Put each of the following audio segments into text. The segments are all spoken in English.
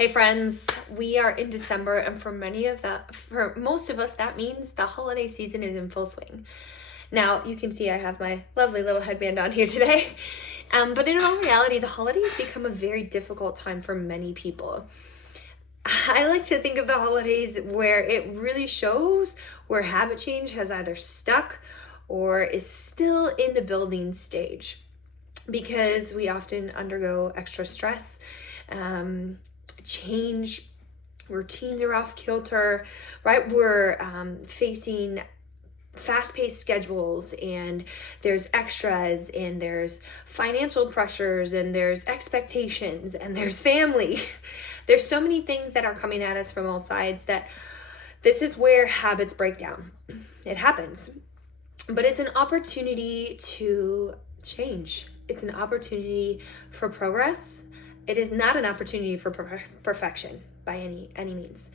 Hey friends, we are in December, and for most of us, that means the holiday season is in full swing. Now, you can see I have my lovely little headband on here today. But in all reality, the holidays become a very difficult time for many people. I like to think of the holidays where it really shows where habit change has either stuck or is still in the building stage, because we often undergo extra stress, change, routines are off kilter, right? We're facing fast-paced schedules, and there's extras, and there's financial pressures, and there's expectations, and there's family. There's so many things that are coming at us from all sides that this is where habits break down. It happens, but it's an opportunity to change. It's an opportunity for progress. It is not an opportunity for perfection by any means.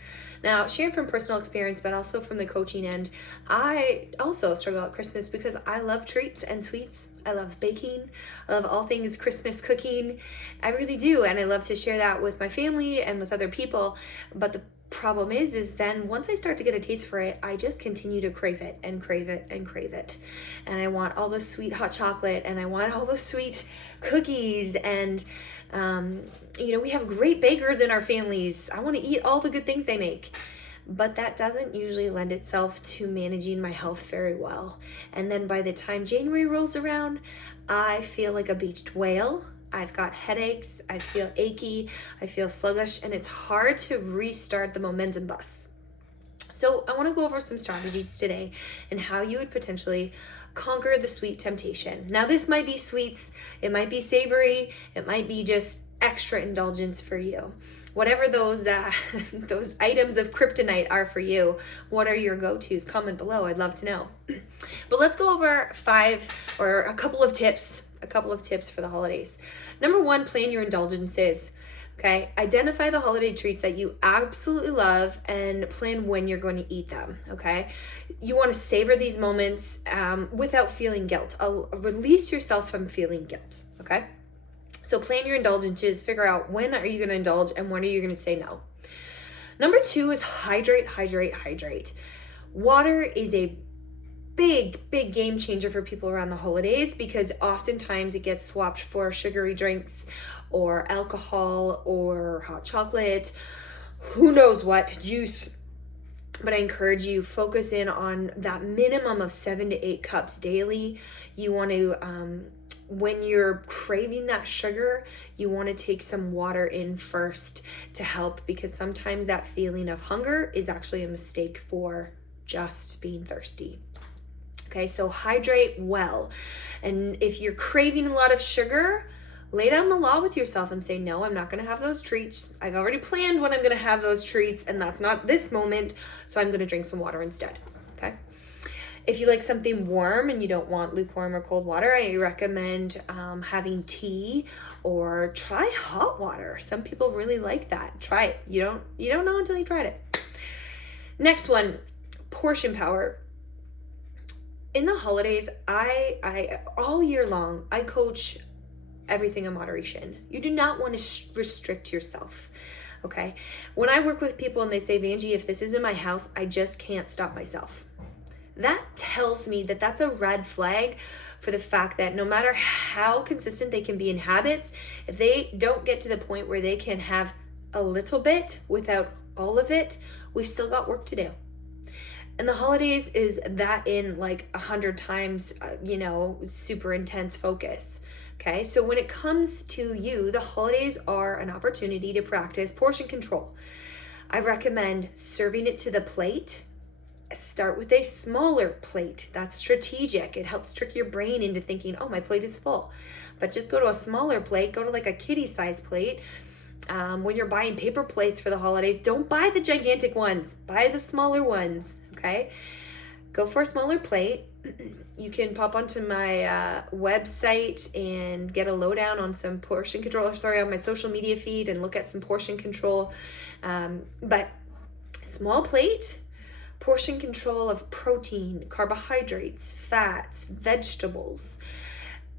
Now, sharing from personal experience, but also from the coaching end, I also struggle at Christmas because I love treats and sweets. I love baking. I love all things Christmas cooking. I really do, and I love to share that with my family and with other people. But the problem is then once I start to get a taste for it, I just continue to crave it and crave it and crave it. And I want all the sweet hot chocolate, and I want all the sweet cookies, and we have great bakers in our families. I want to eat all the good things they make. But that doesn't usually lend itself to managing my health very well. And then by the time January rolls around, I feel like a beached whale. I've got headaches, I feel achy, I feel sluggish, and it's hard to restart the momentum bus. So I want to go over some strategies today and how you would potentially conquer the sweet temptation. Now, this might be sweets, it might be savory, it might be just extra indulgence for you. Whatever those those items of kryptonite are for you, what are your go-tos? Comment below, I'd love to know. But let's go over a couple of tips for the holidays. Number one, plan your indulgences. Okay, identify the holiday treats that you absolutely love and plan when you're going to eat them. Okay, you want to savor these moments without feeling guilt. Release yourself from feeling guilt. Okay, so plan your indulgences. Figure out when are you going to indulge and when are you going to say no. Number two is hydrate. Water is a big game changer for people around the holidays, because oftentimes it gets swapped for sugary drinks or alcohol or hot chocolate, who knows what, juice. But I encourage you, focus in on that minimum of 7 to 8 cups daily. You want to, when you're craving that sugar, you want to take some water in first to help, because sometimes that feeling of hunger is actually a mistake for just being thirsty. Okay, so hydrate well. And if you're craving a lot of sugar, lay down the law with yourself and say, no, I'm not going to have those treats. I've already planned when I'm going to have those treats, and that's not this moment, so I'm going to drink some water instead. Okay. If you like something warm and you don't want lukewarm or cold water, I recommend having tea, or try hot water. Some people really like that. Try it. You don't know until you tried it. Next one, portion power. In the holidays, I all year long, I coach everything in moderation. You do not want to restrict yourself, okay? When I work with people and they say, Vanjie, if this isn't my house, I just can't stop myself. That tells me that that's a red flag for the fact that no matter how consistent they can be in habits, if they don't get to the point where they can have a little bit without all of it, we've still got work to do. And the holidays is that in like 100 times, super intense focus. Okay, so when it comes to you, the holidays are an opportunity to practice portion control. I recommend serving it to the plate. Start with a smaller plate. That's strategic. It helps trick your brain into thinking, oh, my plate is full. But just go to a smaller plate, go to like a kiddie size plate. When you're buying paper plates for the holidays, don't buy the gigantic ones, buy the smaller ones. Okay, go for a smaller plate. You can pop onto my website and get a lowdown on some portion control, on my social media feed, and look at some portion control. But small plate, portion control of protein, carbohydrates, fats, vegetables.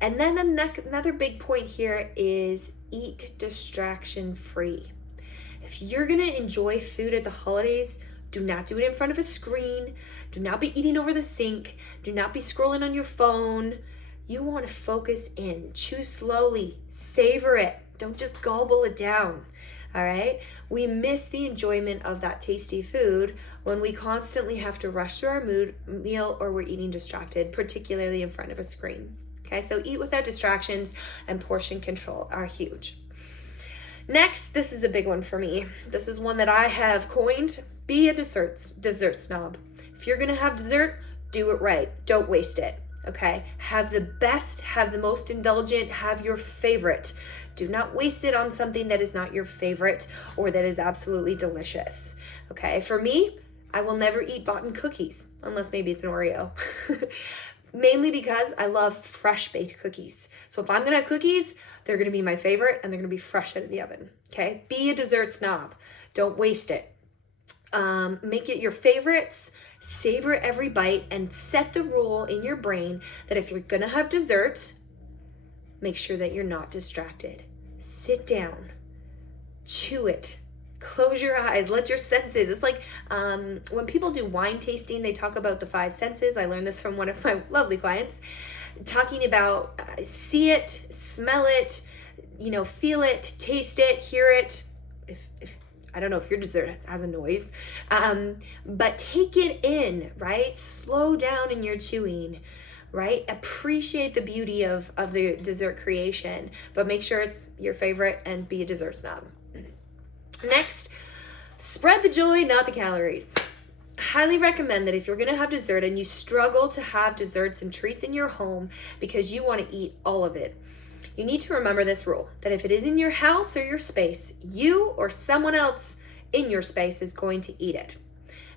And then another big point here is eat distraction free. If you're gonna enjoy food at the holidays, do not do it in front of a screen. Do not be eating over the sink. Do not be scrolling on your phone. You want to focus in. Chew slowly. Savor it. Don't just gobble it down. All right? We miss the enjoyment of that tasty food when we constantly have to rush through our meal or we're eating distracted, particularly in front of a screen. Okay, so eat without distractions and portion control are huge. Next, this is a big one for me. This is one that I have coined. Be a dessert snob. If you're gonna have dessert, do it right. Don't waste it, okay? Have the best, have the most indulgent, have your favorite. Do not waste it on something that is not your favorite or that is absolutely delicious, okay? For me, I will never eat bought-in cookies, unless maybe it's an Oreo. Mainly because I love fresh baked cookies. So if I'm gonna have cookies, they're gonna be my favorite and they're gonna be fresh out of the oven, okay? Be a dessert snob. Don't waste it. Make it your favorites, savor every bite, and set the rule in your brain that if you're gonna have dessert, make sure that you're not distracted. Sit down, chew it, close your eyes, let your senses. It's like when people do wine tasting, they talk about the 5 senses. I learned this from one of my lovely clients, talking about see it, smell it, feel it, taste it, hear it. If I don't know if your dessert has a noise, but take it in, right? Slow down in your chewing, right? Appreciate the beauty of the dessert creation, but make sure it's your favorite and be a dessert snob. Next, spread the joy, not the calories. Highly recommend that if you're gonna have dessert and you struggle to have desserts and treats in your home because you wanna eat all of it, you need to remember this rule, that if it is in your house or your space, you or someone else in your space is going to eat it.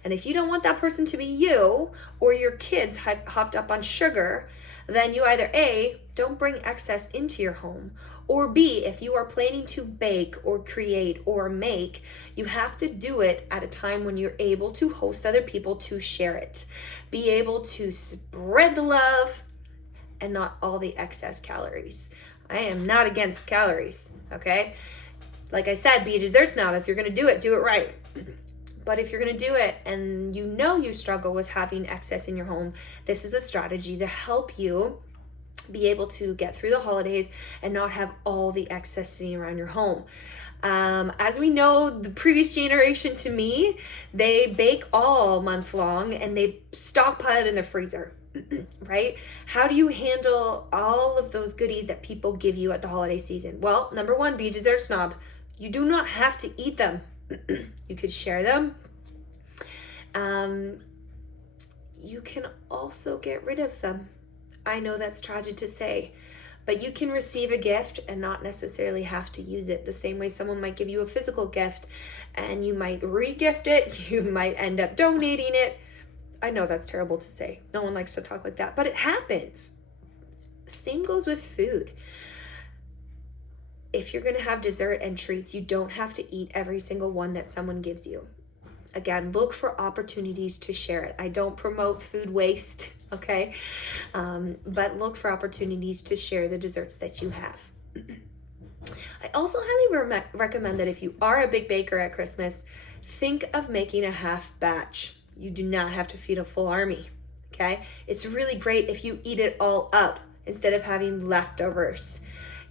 And if you don't want that person to be you or your kids hopped up on sugar, then you either A, don't bring excess into your home, or B, if you are planning to bake or create or make, you have to do it at a time when you're able to host other people to share it. Be able to spread the love and not all the excess calories. I am not against calories, okay? Like I said, be a dessert snob. If you're gonna do it right. But if you're gonna do it and you struggle with having excess in your home, this is a strategy to help you be able to get through the holidays and not have all the excess sitting around your home. As we know, the previous generation to me, they bake all month long and they stockpile it in the freezer. Right? How do you handle all of those goodies that people give you at the holiday season? Well, number 1, be a dessert snob. You do not have to eat them. You could share them. You can also get rid of them. I know that's tragic to say, but you can receive a gift and not necessarily have to use it the same way someone might give you a physical gift and you might re-gift it. You might end up donating it. I know that's terrible to say. No one likes to talk like that, but it happens. Same goes with food. If you're gonna have dessert and treats, you don't have to eat every single one that someone gives you. Again, look for opportunities to share it. I don't promote food waste, okay? But look for opportunities to share the desserts that you have. I also highly recommend that if you are a big baker at Christmas, think of making a half batch. You do not have to feed a full army, okay? It's really great if you eat it all up instead of having leftovers.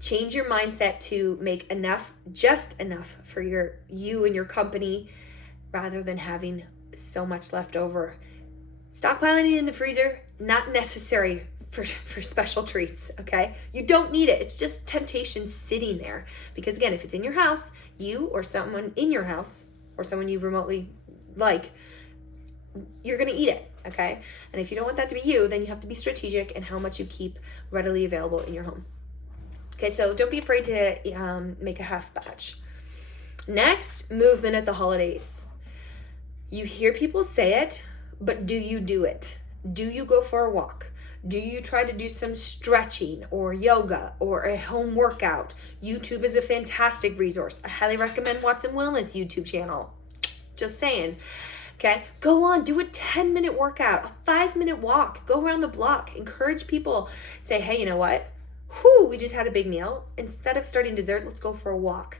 Change your mindset to make enough, just enough for you and your company rather than having so much left over. Stockpiling it in the freezer, not necessary for special treats, okay? You don't need it. It's just temptation sitting there. Because again, if it's in your house, you or someone in your house or someone you remotely like, you're gonna eat it, okay? And if you don't want that to be you, then you have to be strategic in how much you keep readily available in your home. Okay, so don't be afraid to make a half batch. Next, movement at the holidays. You hear people say it, but do you do it? Do you go for a walk? Do you try to do some stretching or yoga or a home workout? YouTube is a fantastic resource. I highly recommend Watson Wellness YouTube channel. Just saying. Okay, go on, do a 10-minute workout, a 5-minute walk, go around the block, encourage people, say, hey, you know what? We just had a big meal. Instead of starting dessert, let's go for a walk.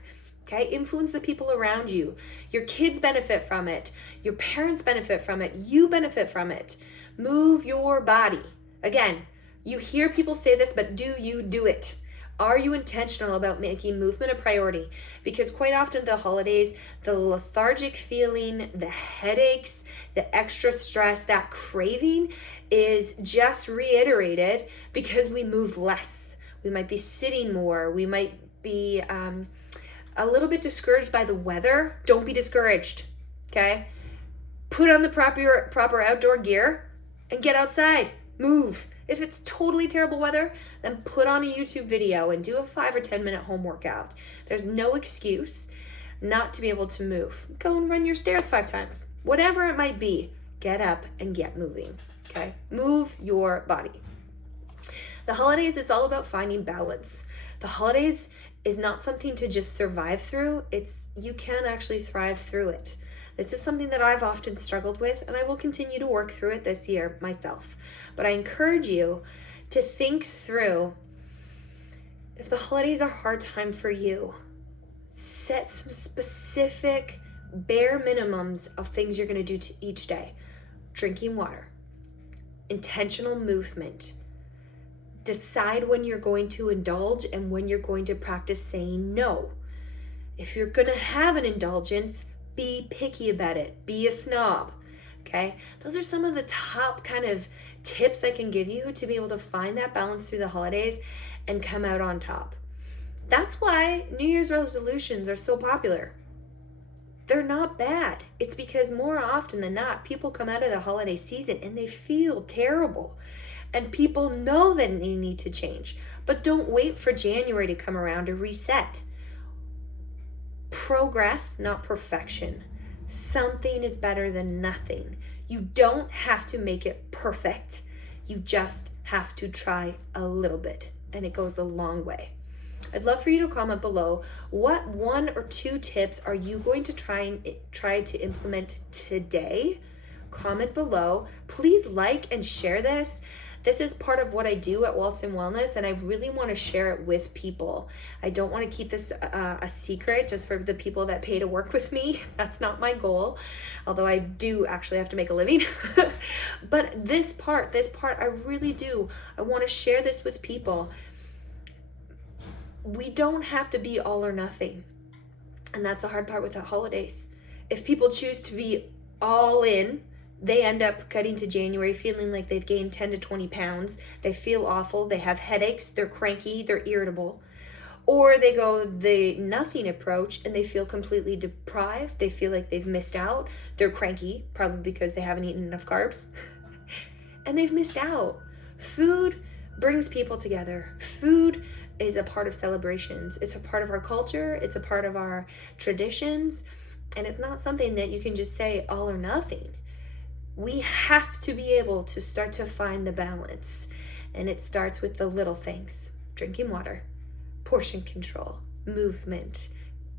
Okay, influence the people around you. Your kids benefit from it. Your parents benefit from it. You benefit from it. Move your body. Again, you hear people say this, but do you do it? Are you intentional about making movement a priority? Because quite often the holidays, the lethargic feeling, the headaches, the extra stress, that craving is just reiterated because we move less. We might be sitting more. We might be a little bit discouraged by the weather. Don't be discouraged, okay? Put on the proper outdoor gear and get outside. Move. If it's totally terrible weather, then put on a YouTube video and do a 5 or 10 minute home workout. There's no excuse not to be able to move. Go and run your stairs 5 times. Whatever it might be, get up and get moving, okay? Move your body. The holidays, it's all about finding balance. The holidays is not something to just survive through. You can actually thrive through it. This is something that I've often struggled with, and I will continue to work through it this year myself. But I encourage you to think through, if the holidays are a hard time for you, set some specific bare minimums of things you're going to do each day. Drinking water, intentional movement. Decide when you're going to indulge and when you're going to practice saying no. If you're going to have an indulgence, be picky about it. Be a snob. Okay? Those are some of the top kind of tips I can give you to be able to find that balance through the holidays and come out on top. That's why New Year's resolutions are so popular. They're not bad. It's because more often than not, people come out of the holiday season and they feel terrible. And people know that they need to change. But don't wait for January to come around to reset. Progress, not perfection. Something is better than nothing. You don't have to make it perfect. You just have to try a little bit, and it goes a long way. I'd love for you to comment below, what 1 or 2 tips are you going to try to implement today? Comment below. Please like and share this. This is part of what I do at Waltz and Wellness, and I really want to share it with people. I don't want to keep this a secret just for the people that pay to work with me. That's not my goal, although I do actually have to make a living. But this part, I really do. I want to share this with people. We don't have to be all or nothing, and that's the hard part with the holidays. If people choose to be all in, they end up cutting to January feeling like they've gained 10 to 20 pounds. They feel awful. They have headaches. They're cranky. They're irritable. Or they go the nothing approach and they feel completely deprived. They feel like they've missed out. They're cranky, probably because they haven't eaten enough carbs. And they've missed out. Food brings people together. Food is a part of celebrations. It's a part of our culture. It's a part of our traditions. And it's not something that you can just say all or nothing. We have to be able to start to find the balance. And it starts with the little things. Drinking water, portion control, movement,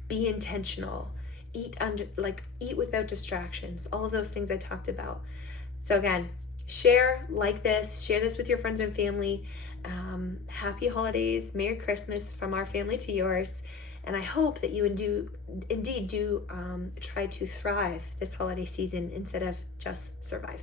be intentional, eat without distractions, all of those things I talked about. So again, share this with your friends and family. Happy holidays, Merry Christmas from our family to yours. And I hope that you indeed do try to thrive this holiday season instead of just survive.